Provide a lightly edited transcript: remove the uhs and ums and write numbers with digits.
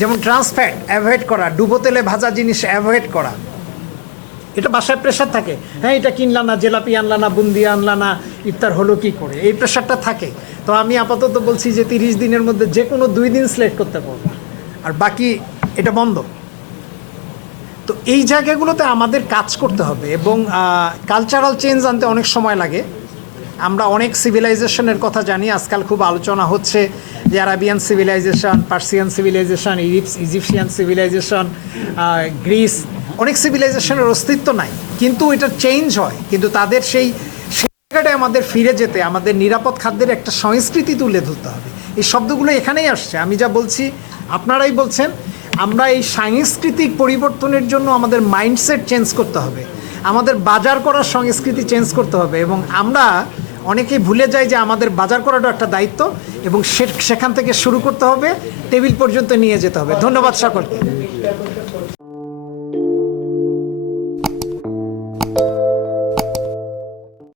যেমন trans fat avoid করা, ডুবো তেলে ভাজা জিনিস অ্যাভয়েড করা। এটা বাসায় প্রেশার থাকে, হ্যাঁ এটা কিনলা না, জেলাপি আনলা না, বুন্দিয়া আনলা না, ইফতার হলো কি করে, এই প্রেশারটা থাকে। তো আমি আপাতত বলছি যে 30 দিনের মধ্যে যে কোনো 2 দিন সিলেক্ট করতে পারবো, আর বাকি এটা বন্ধ। তো এই জায়গাগুলোতে আমাদের কাজ করতে হবে, এবং কালচারাল চেঞ্জ আনতে অনেক সময় লাগে। আমরা অনেক সিভিলাইজেশনের কথা জানি, আজকাল খুব আলোচনা হচ্ছে যে Arabian civilization, Persian civilization, Egyptian civilization, Greece, অনেক সিভিলাইজেশনের অস্তিত্ব নাই, কিন্তু এটা চেঞ্জ হয়। কিন্তু তাদের সেই জায়গাটায় আমাদের ফিরে যেতে আমাদের নিরাপদ খাদ্যের একটা সংস্কৃতি তুলে ধরতে হবে। এই শব্দগুলো এখানেই আসছে, আমি যা বলছি আপনারাই বলছেন। আমরা এই সাংস্কৃতিক পরিবর্তনের জন্য আমাদের মাইন্ডসেট চেঞ্জ করতে হবে, আমাদের বাজার করার সংস্কৃতি চেঞ্জ করতে হবে, এবং আমরা অনেকেই ভুলে যাই যে আমাদের বাজার করাটাও একটা দায়িত্ব, এবং সেখান থেকে শুরু করতে হবে, টেবিল পর্যন্ত নিয়ে যেতে হবে। ধন্যবাদ সকলকে।